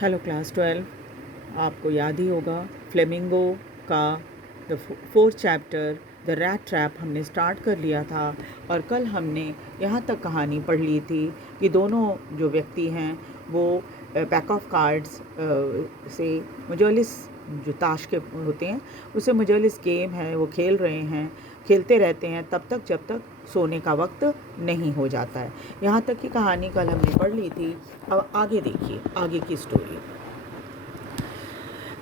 Hello class 12। आपको याद ही होगा फ्लेमिंगो का the fourth chapter the rat trap हमने स्टार्ट कर लिया था और कल हमने यहाँ तक कहानी पढ़ ली थी कि दोनों जो व्यक्ति हैं वो पैक ऑफ कार्ड्स से मजलिस जो ताश के होते हैं उससे मजलिस गेम है वो खेल रहे हैं, खेलते रहते हैं तब तक जब तक सोने का वक्त नहीं हो जाता है। यहाँ तक की कहानी कल हमने पढ़ ली थी। अब आगे देखिए आगे की story.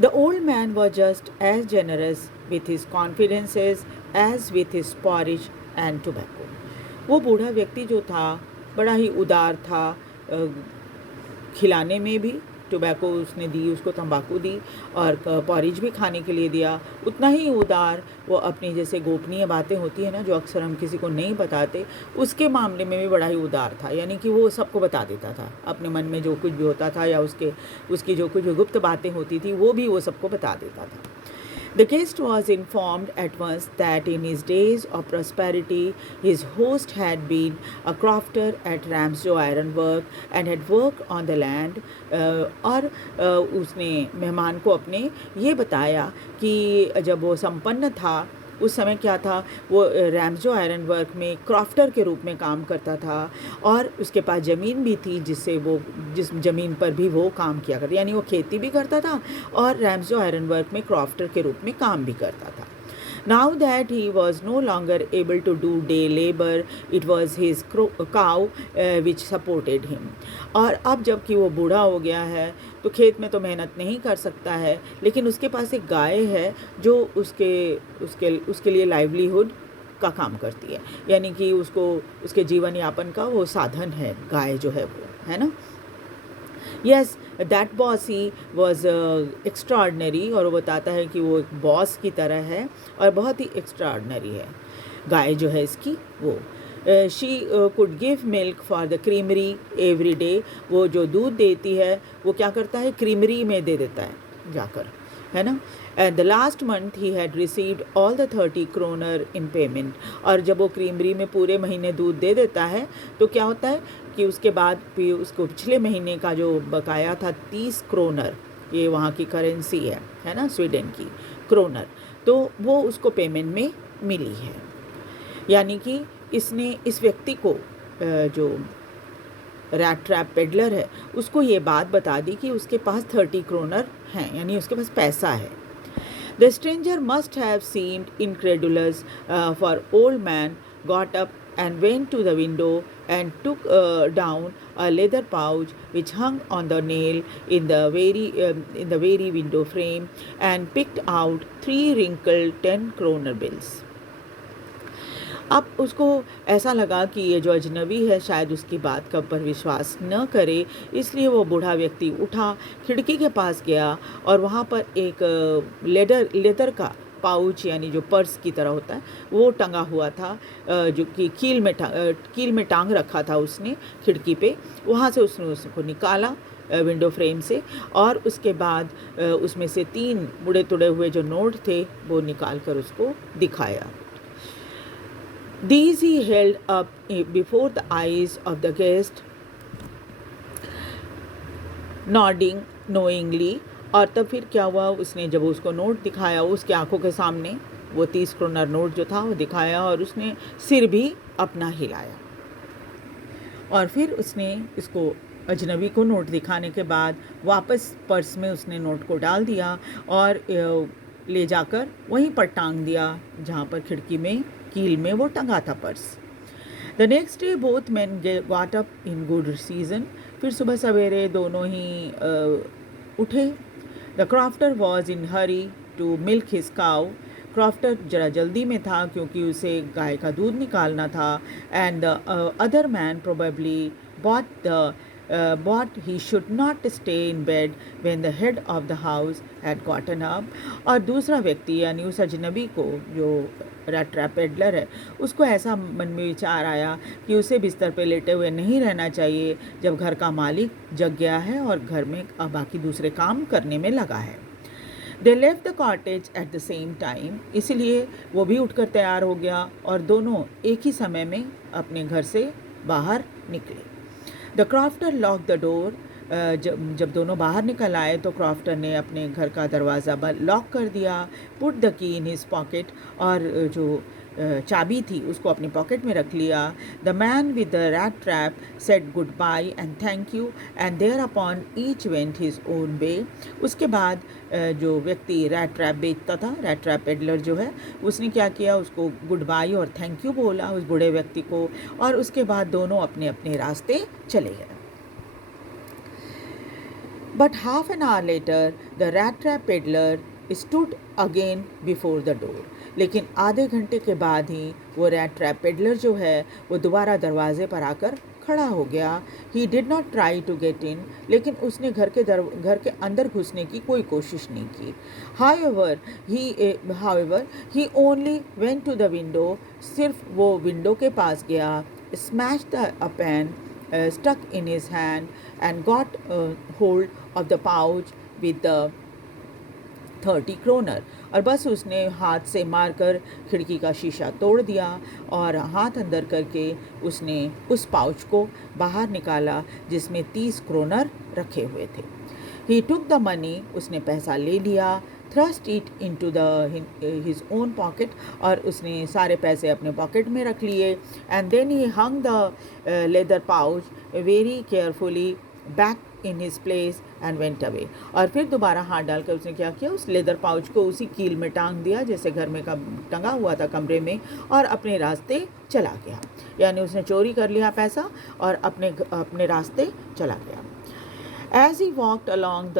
The old man was just as generous with his confidences as with his porridge and tobacco. वो बूढ़ा व्यक्ति जो था बड़ा ही उदार था, खिलाने में भी टोबैको उसने दी, उसको तंबाकू दी और पॉरिज भी खाने के लिए दिया। उतना ही उदार वो अपनी जैसे गोपनीय बातें होती है ना जो अक्सर हम किसी को नहीं बताते, उसके मामले में भी बड़ा ही उदार था। यानी कि वो सबको बता देता था, अपने मन में जो कुछ भी होता था या उसकी जो कुछ गुप्त बातें होती थी वो भी वो सबको बता देता था। The guest was informed at once that in his days of prosperity, his host had been a crofter at Ramsjo Ironwork and had worked on the land. और उसने मेहमान को अपने ये बताया कि जब वो संपन्न था उस समय क्या था, वो रैम्सजो आयरन वर्क में क्राफ्टर के रूप में काम करता था और उसके पास ज़मीन भी थी जिस ज़मीन पर भी वो काम किया करता, यानी वो खेती भी करता था और रैम्सजो आयरन वर्क में क्राफ्टर के रूप में काम भी करता था। Now that he was no longer able to do day labor, it was his cow which supported him. और अब जबकि वो बूढ़ा हो गया है तो खेत में तो मेहनत नहीं कर सकता है, लेकिन उसके पास एक गाय है जो उसके लिए लाइवलीहुड का काम करती है, यानी कि उसके जीवन यापन का वो साधन है, गाय जो है वो, है ना। Yes, that boss he was extraordinary, और वो बताता है कि वो एक बॉस की तरह है और बहुत ही एक्स्ट्राऑर्डनरी है। गाय जो है इसकी वो she could give milk for the creamery every day. वो जो दूध देती है वो क्या करता है, क्रीमरी में दे देता है जाकर, है ना। And the last month he had received all the 30 kroner in payment. और जब वो क्रीमरी में पूरे महीने दूध दे देता है तो क्या होता है कि उसके बाद भी उसको पिछले महीने का जो बकाया था 30 kroner, ये वहाँ की करेंसी है ना, स्वीडन की क्रोनर, तो वो उसको पेमेंट में मिली है। यानी कि इसने इस व्यक्ति को जो रैट ट्रैप पेडलर है उसको ये बात बता दी कि उसके पास 30 kroner हैं, यानी उसके पास पैसा है। The stranger must have seemed incredulous, for old man got up and went to the window and took down a leather pouch which hung on the nail in the very window frame and picked out 3 wrinkled 10 kroner bills. अब उसको ऐसा लगा कि ये जो अजनबी है शायद उसकी बात का पर विश्वास न करे, इसलिए वो बूढ़ा व्यक्ति उठा, खिड़की के पास गया और वहाँ पर एक लेदर का पाउच, यानी जो पर्स की तरह होता है, वो टंगा हुआ था, जो कि कील में टांग रखा था उसने खिड़की पे। वहाँ से उसने उसको निकाला विंडो फ्रेम से और उसके बाद उसमें से 3 बुढ़े तुड़े हुए जो नोट थे वो निकाल कर उसको दिखाया। These he held up before the eyes of the guest, nodding knowingly. और तब फिर क्या हुआ, उसने जब उसको नोट दिखाया उसके आंखों के सामने वो 30 kroner नोट जो था वो दिखाया और उसने सिर भी अपना हिलाया। और फिर उसने इसको अजनबी को नोट दिखाने के बाद वापस पर्स में उसने नोट को डाल दिया और ले जाकर वहीं पर टांग दिया जहाँ पर खिड़की में कील में वो टंगा था purse. The next day both man got up in good season. फिर सुबह सवेरे दोनों ही उठे। The crofter was in hurry to milk his cow. Crofter जरा जल्दी में था क्योंकि उसे गाय का दूध निकालना था। And the other man probably but he should not stay in bed when the head of the house had gotten up. और दूसरा व्यक्ति यानी उस अजनबी को जो रैट ट्रैप पेडलर है उसको ऐसा मन में विचार आया कि उसे बिस्तर पे लेटे हुए नहीं रहना चाहिए जब घर का मालिक जग गया है और घर में बाकी दूसरे काम करने में लगा है। They left the cottage at the same time, इसलिए वो भी उठकर तैयार हो गया और दोनों एक ही समय में अपने घर से बाहर निकले। The crafter locked the door जब दोनों बाहर निकल आए तो क्रॉफ्टर ने अपने घर का दरवाज़ा लॉक कर दिया, put the key in his pocket, और जो चाबी थी उसको अपनी पॉकेट में रख लिया। The man with the rat trap said good bye and thank you and thereupon each went his own way. उसके बाद जो व्यक्ति रैट ट्रैप बेचता था, रैट ट्रैप पेडलर जो है, उसने क्या किया, उसको गुड बाय और थैंक यू बोला उस बूढ़े व्यक्ति को, और उसके बाद दोनों अपने अपने रास्ते चले गए। But half an hour later, the rat trap peddler stood again before the door. लेकिन आधे घंटे के बाद ही वो रैट ट्रैप पेडलर जो है वो दोबारा दरवाजे पर आकर खड़ा हो गया। He did not try to get in, लेकिन उसने घर के अंदर घुसने की कोई कोशिश नहीं की। However, he only went to the window, सिर्फ वो विंडो के पास गया, smashed a pan stuck in his hand and got hold of the pouch with the 30 kroner, और बस उसने हाथ से मारकर खिड़की का शीशा तोड़ दिया और हाथ अंदर करके उसने उस पाउच को बाहर निकाला जिसमें 30 क्रोनर रखे हुए थे। He took the money, उसने पैसा ले लिया, thrust it into his own pocket, और उसने सारे पैसे अपने पॉकेट में रख लिए, and then he hung the leather pouch very carefully back in his place and went away। और फिर दोबारा हाथ डालकर उसने क्या किया, उस लेदर पाउच को उसी कील में टांग दिया जैसे घर में टंगा हुआ था कमरे में, और अपने रास्ते चला गया। यानी उसने चोरी कर लिया पैसा और अपने रास्ते चला गया। As he walked along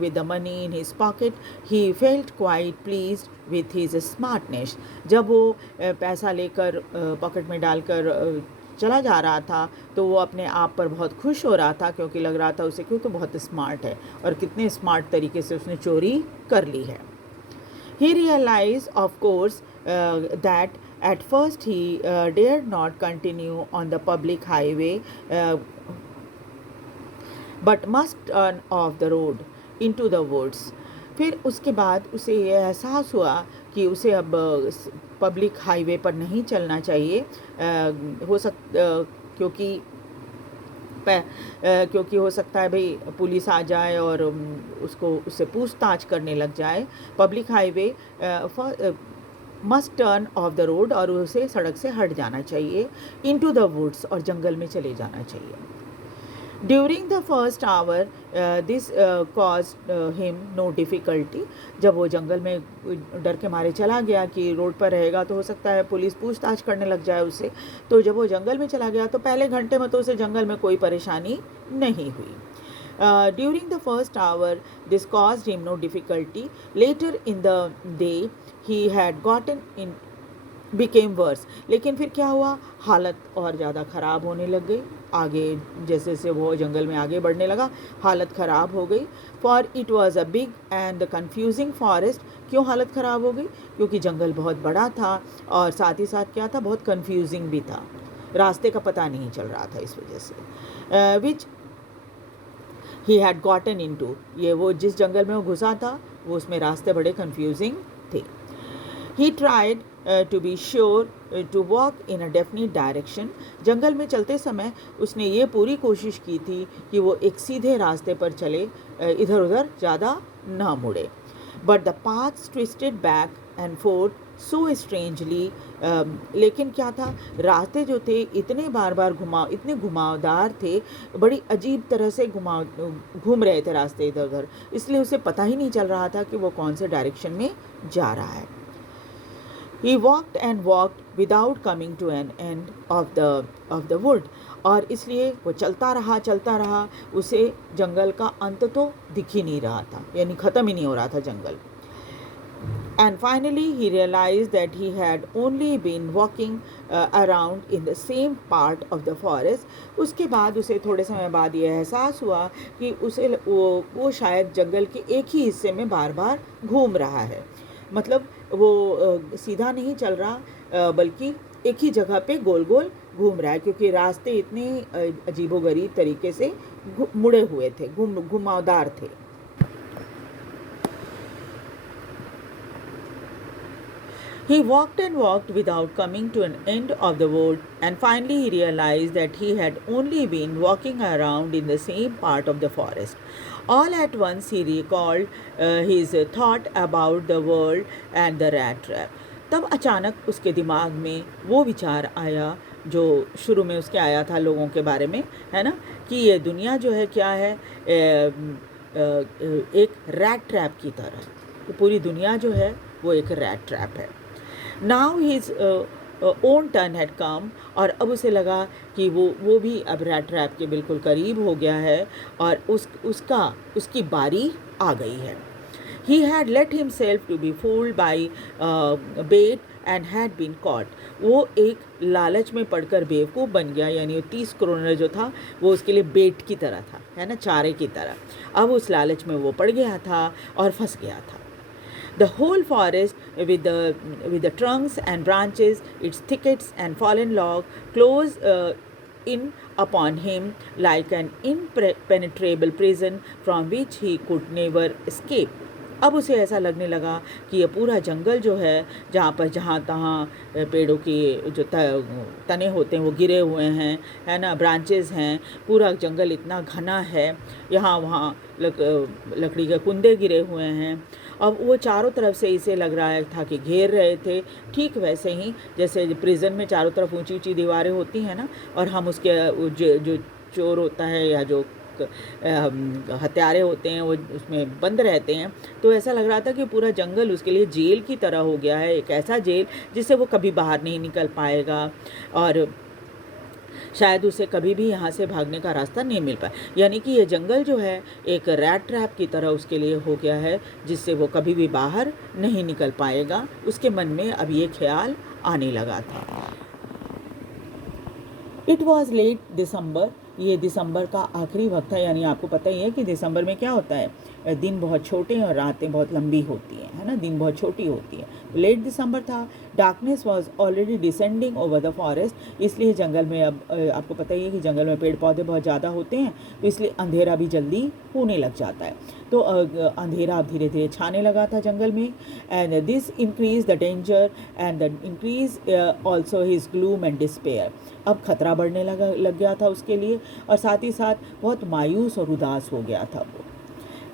with the money in his pocket, he felt quite pleased with his smartness। जब वो पैसा लेकर पॉकेट में डालकर चला जा रहा था तो वो अपने आप पर बहुत खुश हो रहा था, क्योंकि लग रहा था उसे कि वो तो बहुत स्मार्ट है और कितने स्मार्ट तरीके से उसने चोरी कर ली है। He realized, of course, that at first he dared not continue on the public highway, but must turn off the road into the woods। फिर उसके बाद उसे ये एहसास हुआ कि उसे अब पब्लिक हाईवे पर नहीं चलना चाहिए, क्योंकि हो सकता है भाई पुलिस आ जाए और उससे पूछताछ करने लग जाए। Public highway must turn off the road, और उसे सड़क से हट जाना चाहिए, इनटू द वुड्स, और जंगल में चले जाना चाहिए। During the first hour, this caused him no difficulty। जब वो जंगल में डर के मारे चला गया कि रोड पर रहेगा तो हो सकता है पुलिस पूछताछ करने लग जाए उससे, तो जब वो जंगल में चला गया तो पहले घंटे में तो उसे जंगल में कोई परेशानी नहीं हुई। During the first hour, this caused him no difficulty. Later in the day, he had gotten in became worse। लेकिन फिर क्या हुआ, हालत और ज़्यादा ख़राब होने लग गई। आगे जैसे जैसे वो जंगल में आगे बढ़ने लगा हालत ख़राब हो गई। For it was a big and confusing forest. क्यों हालत ख़राब हो गई, क्योंकि जंगल बहुत बड़ा था और साथ ही साथ क्या था, बहुत कन्फ्यूजिंग भी था, रास्ते का पता नहीं चल रहा था इस वजह से। विच ही हैड गॉटन इनटू, ये वो जिस जंगल में वो घुसा था वो उसमें रास्ते बड़े कन्फ्यूजिंग थे। He tried to be sure to walk in a definite direction। जंगल में चलते समय उसने ये पूरी कोशिश की थी कि वो एक सीधे रास्ते पर चले, इधर उधर ज़्यादा ना मुड़े। But the paths twisted back and forth so strangely। लेकिन क्या था, रास्ते जो थे इतने इतने घुमावदार थे, बड़ी अजीब तरह से घूम रहे थे रास्ते इधर उधर, इसलिए उसे पता ही नहीं चल रहा था कि वो कौन से डायरेक्शन में जा रहा है। He walked and walked without coming to an end of the wood। और इसलिए वो चलता रहा, उसे जंगल का अंत तो दिख ही नहीं रहा था, यानी ख़त्म ही नहीं हो रहा था जंगल। And finally he realized that he had only been walking around in the same part of the forest। उसके बाद उसे थोड़े समय बाद ये एहसास हुआ कि उसे वो शायद जंगल के एक ही हिस्से में बार बार घूम रहा है, मतलब वो सीधा नहीं चल रहा बल्कि एक ही जगह पे गोल गोल घूम रहा है, क्योंकि रास्ते इतने अजीबोगरीब तरीके से मुड़े हुए थे, घुमावदार थे। He walked without coming to an end of the wood, and finally he realized that he had only been walking around in the same part of the forest. All at once he recalled his thought about the world and the rat trap. तब अचानक उसके दिमाग में वो विचार आया जो शुरू में उसके आया था लोगों के बारे में, है ना, कि ये दुनिया जो है क्या है, एक रैट ट्रैप की तरह। तो पूरी दुनिया जो है वो एक रैट ट्रैप है। Now his own turn had come, और अब उसे लगा कि वो भी अब रैट ट्रैप के बिल्कुल करीब हो गया है और उसकी बारी आ गई है। He had let himself to be fooled by bait and had been caught. वो एक लालच में पड़कर बेवकूफ़ बन गया, यानी 30 करोड़ जो था वो उसके लिए बेट की तरह था, है ना, चारे की तरह। अब उस लालच में वो पड़ गया था और फंस गया था। The whole forest, with the trunks and branches, its thickets and fallen log, closed in upon him like an impenetrable prison from which he could never escape. अब उसे ऐसा लगने लगा कि ये पूरा जंगल जो है, जहाँ तहाँ पेड़ों की जो तने होते हैं वो गिरे हुए हैं, है ना, ब्रांचेस हैं, पूरा जंगल इतना घना है, यहाँ वहाँ लकड़ी के कुंदे गिरे हुए हैं। अब वो चारों तरफ से इसे लग रहा था कि घेर रहे थे, ठीक वैसे ही जैसे प्रिजन में चारों तरफ ऊंची ऊंची दीवारें होती हैं ना, और हम उसके जो चोर होता है या जो हत्यारे होते हैं वो उसमें बंद रहते हैं। तो ऐसा लग रहा था कि पूरा जंगल उसके लिए जेल की तरह हो गया है, एक ऐसा जेल जिससे वो कभी बाहर नहीं निकल पाएगा और शायद उसे कभी भी यहाँ से भागने का रास्ता नहीं मिल पाए। यानी कि ये जंगल जो है एक रैट ट्रैप की तरह उसके लिए हो गया है, जिससे वो कभी भी बाहर नहीं निकल पाएगा। उसके मन में अब ये ख्याल आने लगा था। इट वॉज लेट दिसंबर, ये दिसंबर का आखिरी वक्त था। यानी आपको पता ही है कि दिसंबर में क्या होता है, दिन बहुत छोटे और रातें बहुत लंबी होती हैं, है ना, दिन बहुत छोटी होती है। लेट दिसंबर था। Darkness was already descending over the forest, इसलिए जंगल में अब आपको पता ही है कि जंगल में पेड़ पौधे बहुत ज़्यादा होते हैं, तो इसलिए अंधेरा भी जल्दी होने लग जाता है। तो अंधेरा अब धीरे धीरे छाने लगा था जंगल में। And this increase the danger and the increase also his gloom and despair. अब खतरा बढ़ने लग गया था उसके लिए, और साथ ही साथ बहुत मायूस और उदास हो गया था वो।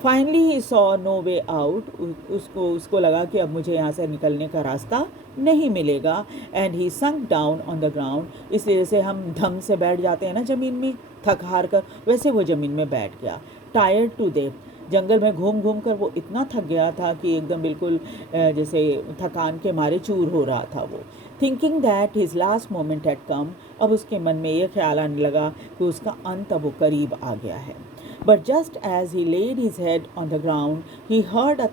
Finally he saw no way out, उसको लगा कि अब मुझे यहाँ से निकलने का रास्ता नहीं मिलेगा। And he sunk down on the ground, इसलिए जैसे हम धम से बैठ जाते हैं ना ज़मीन में थक हार कर, वैसे वो ज़मीन में बैठ गया। टायर्ड टू डेथ, जंगल में घूम घूम कर वो इतना थक गया था कि एकदम बिल्कुल जैसे थकान के मारे चूर हो रहा था वो। Thinking that his last moment had come, अब उसके मन में ये ख्याल आने लगा कि उसका अंत अब वो करीब आ गया है। But just as he laid his head on the ground, he heard a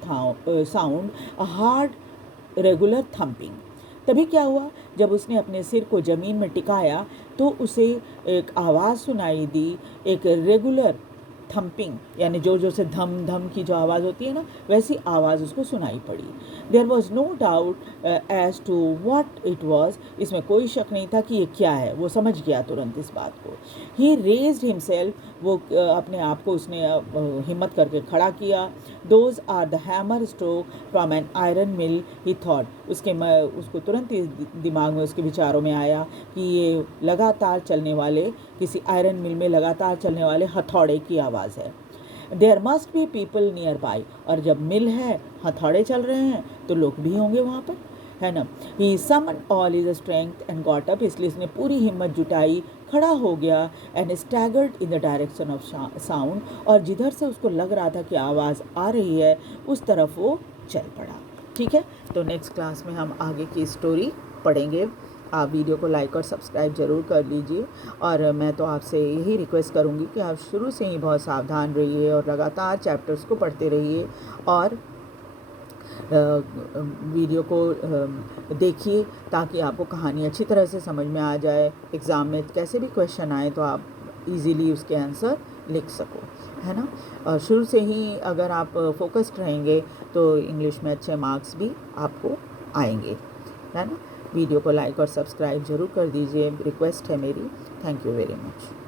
sound, a hard, regular thumping. तभी क्या हुआ, जब उसने अपने सिर को ज़मीन में टिकाया तो उसे एक आवाज़ सुनाई दी, एक रेगुलर थम्पिंग, यानी जोर जोर से धम धम की जो आवाज़ होती है ना, वैसी आवाज़ उसको सुनाई पड़ी। There was no doubt as to what it was, इसमें कोई शक नहीं था कि ये क्या है, वो समझ गया तुरंत इस बात को। ही रेज्ड हिमसेल्फ, वो अपने आप को उसने हिम्मत करके खड़ा किया। Those are the hammer stroke from an iron mill, he thought, उसको तुरंत दिमाग में उसके विचारों में आया कि ये लगातार चलने वाले, किसी आयरन मिल में लगातार चलने वाले हथौड़े की आवाज़ है। There must be people nearby, और जब मिल है, हथौड़े चल रहे हैं, तो लोग भी होंगे वहाँ पर, है ना। He summoned all his strength and got up, इसलिए इसने पूरी हिम्मत जुटाई, खड़ा हो गया। And staggered in the direction of sound, और जिधर से उसको लग रहा था कि आवाज़ आ रही है उस तरफ वो चल पड़ा। ठीक है, तो नेक्स्ट क्लास में हम आगे की स्टोरी पढ़ेंगे। आप वीडियो को लाइक और सब्सक्राइब ज़रूर कर लीजिए, और मैं तो आपसे यही रिक्वेस्ट करूँगी कि आप शुरू से ही बहुत सावधान रहिए और लगातार चैप्टर्स को पढ़ते रहिए, और वीडियो को देखिए ताकि आपको कहानी अच्छी तरह से समझ में आ जाए। एग्ज़ाम में कैसे भी क्वेश्चन आए तो आप इजीली उसके आंसर लिख सको, है ना। और शुरू से ही अगर आप फोकस्ड रहेंगे तो इंग्लिश में अच्छे मार्क्स भी आपको आएंगे, है ना। वीडियो को लाइक और सब्सक्राइब ज़रूर कर दीजिए, रिक्वेस्ट है मेरी। Thank you very much.